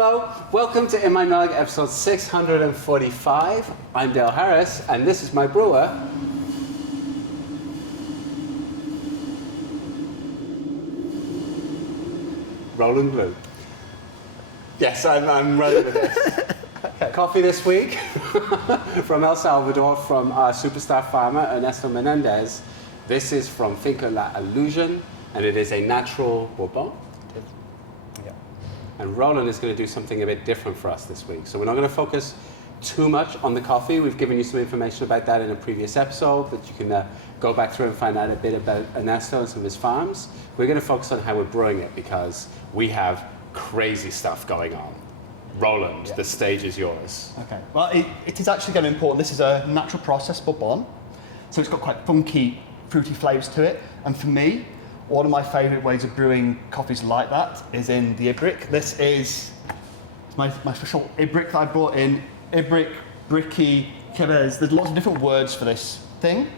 Hello, welcome to In My Mug, episode 645. I'm Dale Harris, and this is my brewer. Roland Blue. Yes, I'm rolling with this. Okay. Coffee this week from El Salvador, from our superstar farmer, Ernesto Menendez. This is from Finca La Ilusion, and it is a natural Bourbon. Yeah. And Roland is going to do something a bit different for us this week. So we're not going to focus too much on the coffee. We've given you some information about that in a previous episode that you can go back through and find out a bit about Ernesto and some of his farms. We're going to focus on how we're brewing it because we have crazy stuff going on. Roland, the stage is yours. Okay, well, it is actually going to be important. This is a natural process Bourbon, so it's got quite funky, fruity flavours to it. And for me, one of my favourite ways of brewing coffees like that is in the Ibrick. This is my special Ibrick that I brought in. Ibrick, Bricky, Quebec. There's lots of different words for this thing,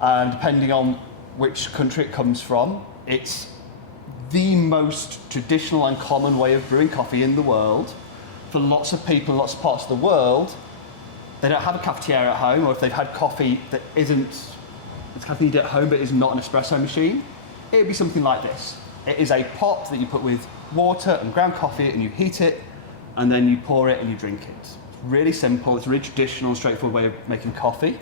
and depending on which country it comes from, it's the most traditional and common way of brewing coffee in the world. For lots of people in lots of parts of the world, they don't have a cafetiere at home, or if they've had coffee that isn't, it's coffee you do at home but is not an espresso machine, it would be something like this. It is a pot that you put with water and ground coffee and you heat it and then you pour it and you drink it. It's really simple, it's a really traditional, straightforward way of making coffee.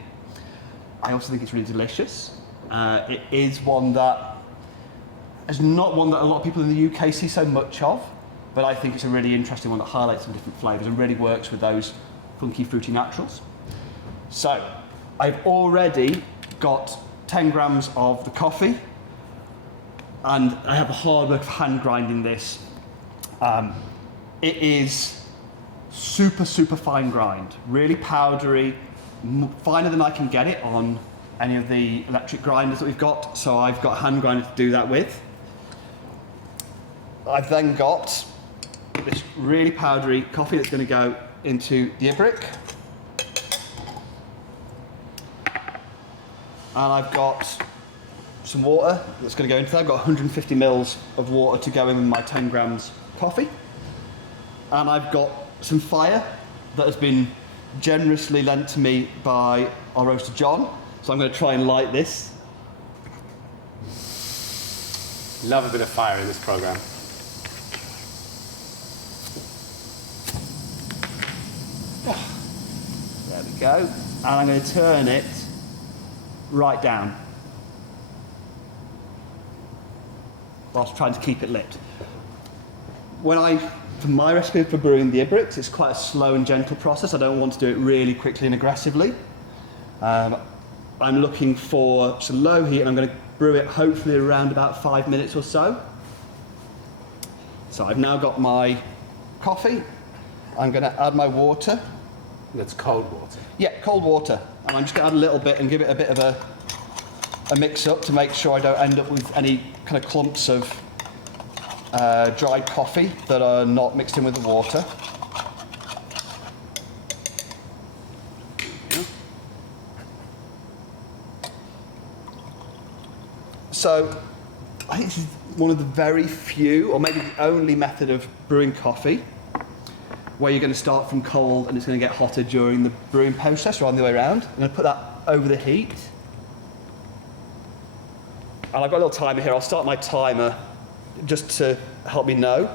I also think it's really delicious. It is one that is not one that a lot of people in the UK see so much of, but I think it's a really interesting one that highlights some different flavours and really works with those funky, fruity naturals. So, I've already got 10 grams of the coffee, and I have the hard work of hand grinding this. It is super, super fine grind, really powdery, finer than I can get it on any of the electric grinders that we've got, so I've got a hand grinder to do that with. I've then got this really powdery coffee that's going to go into the Ibrick. And I've got some water that's going to go into that. I've got 150 mils of water to go in with my 10 grams coffee. And I've got some fire that has been generously lent to me by our roaster John. So I'm going to try and light this. Love a bit of fire in this program. There we go. And I'm going to turn it right down whilst trying to keep it lit. For my recipe for brewing the Ibricks, it's quite a slow and gentle process. I don't want to do it really quickly and aggressively. I'm looking for some low heat, and I'm going to brew it hopefully around about 5 minutes or so. So I've now got my coffee. I'm going to add my water. That's cold water. Yeah, cold water. And I'm just going to add a little bit and give it a bit of a mix up to make sure I don't end up with any kind of clumps of dried coffee that are not mixed in with the water. So I think this is one of the very few, or maybe the only method of brewing coffee where you're going to start from cold and it's going to get hotter during the brewing process, rather than the way around. I'm going to put that over the heat. And I've got a little timer here. I'll start my timer just to help me know.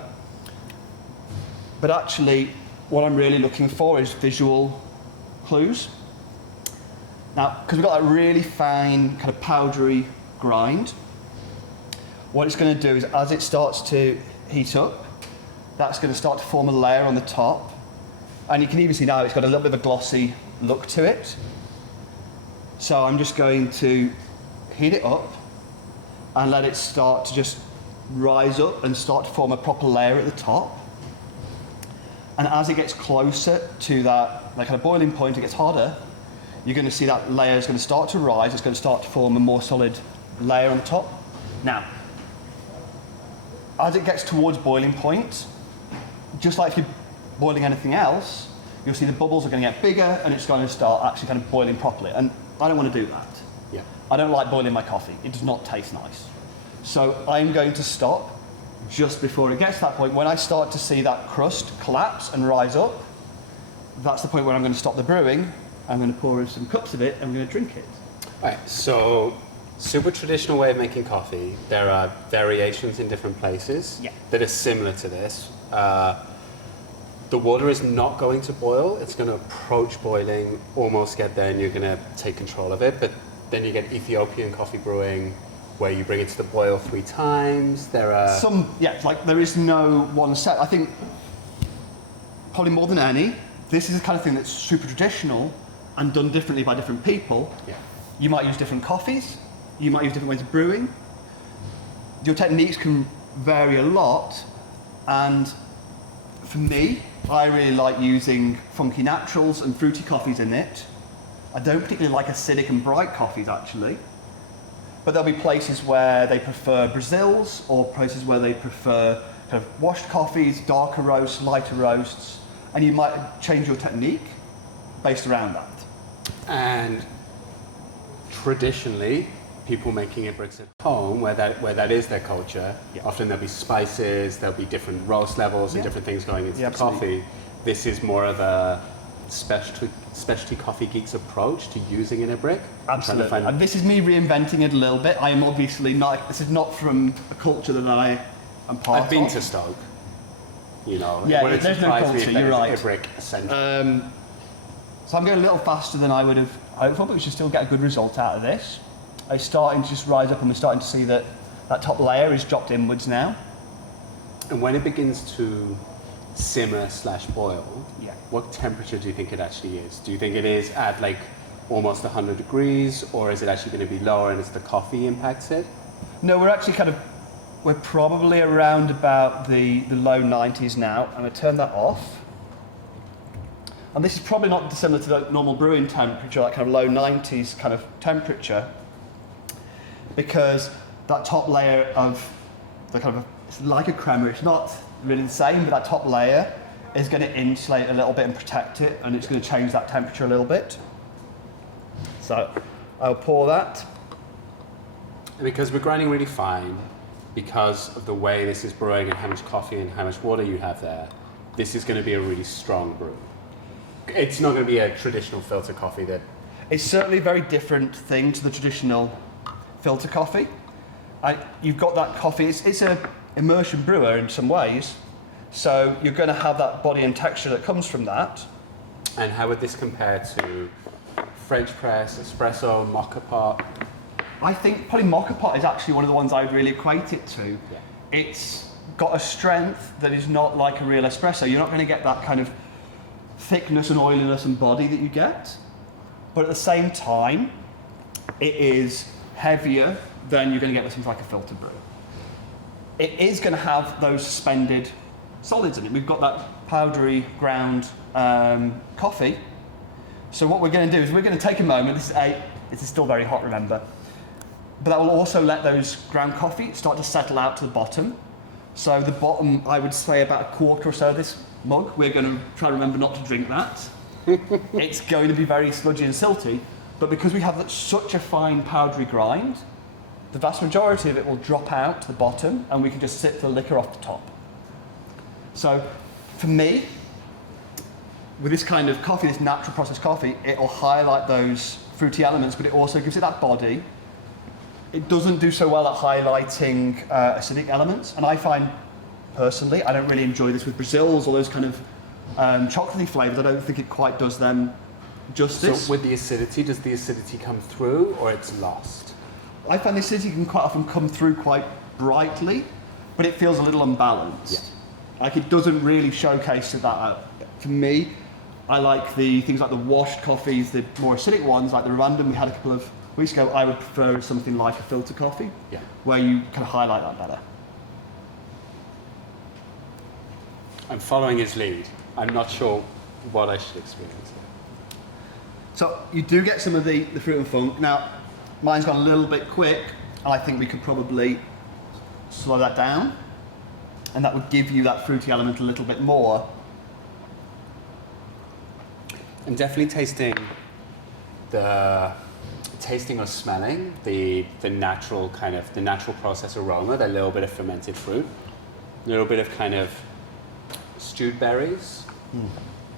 But actually, what I'm really looking for is visual clues. Now, because we've got that really fine, kind of powdery grind, what it's going to do is, as it starts to heat up, that's going to start to form a layer on the top. And you can even see now it's got a little bit of a glossy look to it. So I'm just going to heat it up and let it start to just rise up and start to form a proper layer at the top. And as it gets closer to that kind of boiling point, it gets hotter, you're going to see that layer is going to start to rise. It's going to start to form a more solid layer on top. Now, as it gets towards boiling point, just like if you're boiling anything else, you'll see the bubbles are going to get bigger and it's going to start actually kind of boiling properly. And I don't want to do that. Yeah. I don't like boiling my coffee. It does not taste nice. So I'm going to stop just before it gets to that point, when I start to see that crust collapse and rise up, that's the point where I'm going to stop the brewing. I'm going to pour in some cups of it and I'm going to drink it. Right, so super traditional way of making coffee. There are variations in different places that are similar to this. The water is not going to boil. It's going to approach boiling, almost get there, and you're going to take control of it. But then you get Ethiopian coffee brewing, where you bring it to the boil 3 times. There are there is no one set. I think probably more than any, this is the kind of thing that's super traditional and done differently by different people. Yeah. You might use different coffees. You might use different ways of brewing. Your techniques can vary a lot, and for me, I really like using funky naturals and fruity coffees in it. I don't particularly like acidic and bright coffees, actually. But there'll be places where they prefer Brazils, or places where they prefer kind of washed coffees, darker roasts, lighter roasts, and you might change your technique based around that. And traditionally, people making it bricks at home, where that is their culture, often there'll be spices, there'll be different roast levels and different things going into the coffee. This is more of a specialty coffee geek's approach to using in a brick. Absolutely. And this is me reinventing it a little bit. I am obviously not, this is not from a culture that I am part of. I've been to Stoke, you know. There's no culture, you're right. A brick essentially. So I'm going a little faster than I would have hoped for, but we should still get a good result out of this. It's starting to just rise up, and we're starting to see that top layer is dropped inwards now. And when it begins to simmer/boil, what temperature do you think it actually is? Do you think it is at like almost 100 degrees, or is it actually going to be lower and it's the coffee impacts it? No, we're probably around about the low 90s now. I'm going to turn that off. And this is probably not dissimilar to the normal brewing temperature, that kind of low 90s kind of temperature, because that top layer of the kind of, it's like a crema, it's not really the same, but that top layer is going to insulate a little bit and protect it, and it's going to change that temperature a little bit. So I'll pour that. And because we're grinding really fine, because of the way this is brewing and how much coffee and how much water you have there, this is going to be a really strong brew. It's not going to be a traditional filter coffee that... It's certainly a very different thing to the traditional filter coffee. You've got that coffee, it's an immersion brewer in some ways, so you're going to have that body and texture that comes from that. And how would this compare to French press, espresso, mocha pot? I think probably mocha pot is actually one of the ones I would really equate it to. Yeah. It's got a strength that is not like a real espresso. You're not going to get that kind of thickness and oiliness and body that you get, but at the same time, it is heavier than you're going to get with something like a filter brew. It is going to have those suspended solids in it. We've got that powdery ground coffee. So what we're going to do is we're going to take a moment. This is still very hot, remember, but that will also let those ground coffee start to settle out to the bottom. So the bottom, I would say about a quarter or so of this mug, we're going to try to remember not to drink that. It's going to be very sludgy and silty, but because we have such a fine powdery grind, the vast majority of it will drop out to the bottom, and we can just sip the liquor off the top. So for me, with this kind of coffee, this natural processed coffee, it will highlight those fruity elements, but it also gives it that body. It doesn't do so well at highlighting acidic elements, and I find, personally, I don't really enjoy this with Brazils or those kind of chocolatey flavours. I don't think it quite does them justice. So with the acidity, does the acidity come through or it's lost? I find the acidity can quite often come through quite brightly, but it feels a little unbalanced. Yeah. Like it doesn't really showcase that. For me, I like the things like the washed coffees, the more acidic ones, like the Rwandan we had a couple of weeks ago. I would prefer something like a filter coffee, where you kind of highlight that better. I'm following his lead. I'm not sure what I should experience. So you do get some of the fruit and funk. Now, mine's gone a little bit quick, and I think we could probably slow that down, and that would give you that fruity element a little bit more. I'm definitely tasting or smelling the natural process aroma, that little bit of fermented fruit. A little bit of kind of stewed berries,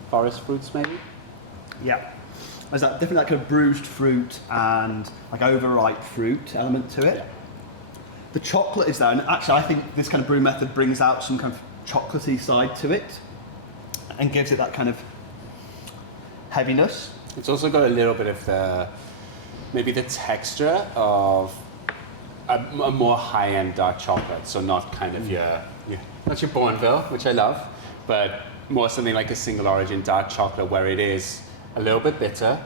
forest fruits maybe. Yeah. There's that definitely that kind of bruised fruit and like overripe fruit element to it. Yeah. The chocolate is there, and actually I think this kind of brew method brings out some kind of chocolatey side to it and gives it that kind of heaviness. It's also got a little bit of maybe the texture of a more high-end dark chocolate, so not kind of not your Bourneville, which I love, but more something like a single origin dark chocolate where it is a little bit bitter,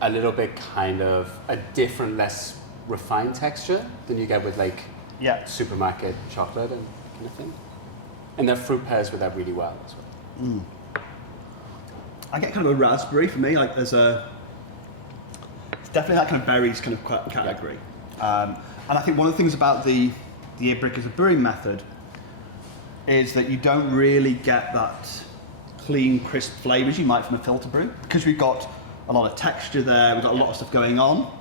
a little bit kind of a different, less refined texture than you get with like supermarket chocolate and kind of thing. And the fruit pairs with that really well as well. I get kind of a raspberry for me, like it's definitely that kind of berries kind of category. And I think one of the things about the Ibrick as a brewing method is that you don't really get that clean, crisp flavours you might from a filter brew. Because we've got a lot of texture there, we've got a lot of stuff going on.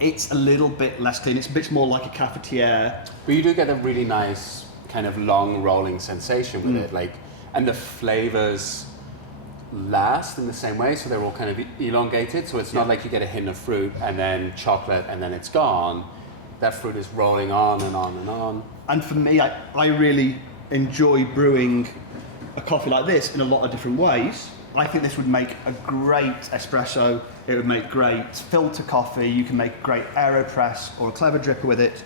It's a little bit less clean, it's a bit more like a cafetiere. But you do get a really nice kind of long rolling sensation with it, like, and the flavours last in the same way, so they're all kind of elongated, so it's not like you get a hint of fruit and then chocolate and then it's gone. That fruit is rolling on and on and on. And for me, I really enjoy brewing a coffee like this in a lot of different ways. I think this would make a great espresso, it would make great filter coffee, you can make great AeroPress or a clever dripper with it.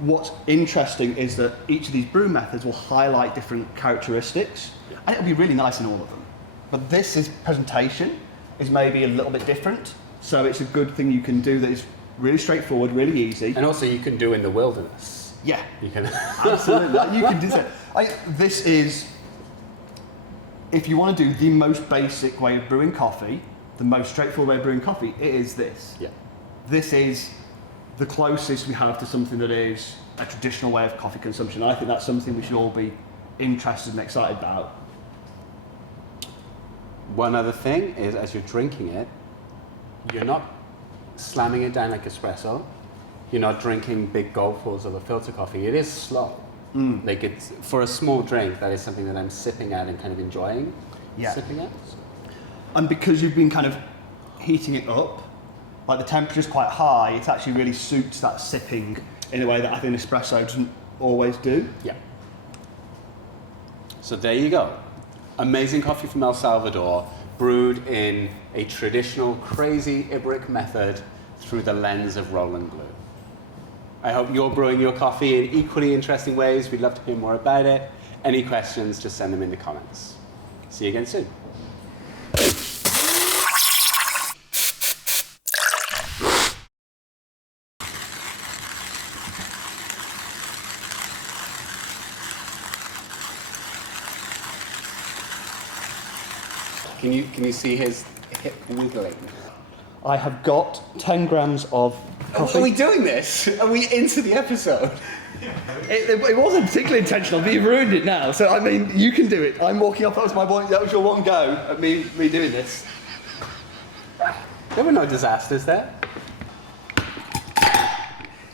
What's interesting is that each of these brew methods will highlight different characteristics, and it'll be really nice in all of them. But this presentation is maybe a little bit different, so it's a good thing you can do that is really straightforward, really easy. And also you can do in the wilderness. Yeah. You can. Absolutely. You can do that. This is, if you want to do the most basic way of brewing coffee, the most straightforward way of brewing coffee, it is this. Yeah. This is the closest we have to something that is a traditional way of coffee consumption. I think that's something we should all be interested and excited about. One other thing is, as you're drinking it, you're not slamming it down like espresso. You're not drinking big gulpfuls of a filter coffee. It is slow. Like it's, for a small drink, that is something that I'm sipping at and kind of enjoying sipping at. And because you've been kind of heating it up, like the temperature's quite high, it actually really suits that sipping in a way that I think espresso doesn't always do. Yeah. So there you go. Amazing coffee from El Salvador, brewed in a traditional, crazy Ibrick method through the lens of Roland glue. I hope you're brewing your coffee in equally interesting ways. We'd love to hear more about it. Any questions, just send them in the comments. See you again soon. Can you see his hip wiggling? I have got 10 grams of coffee. Are we doing this? Are we into the episode? It wasn't particularly intentional, but you've ruined it now. So, I mean, you can do it. I'm walking up, that was your one go at me doing this. There were no disasters there.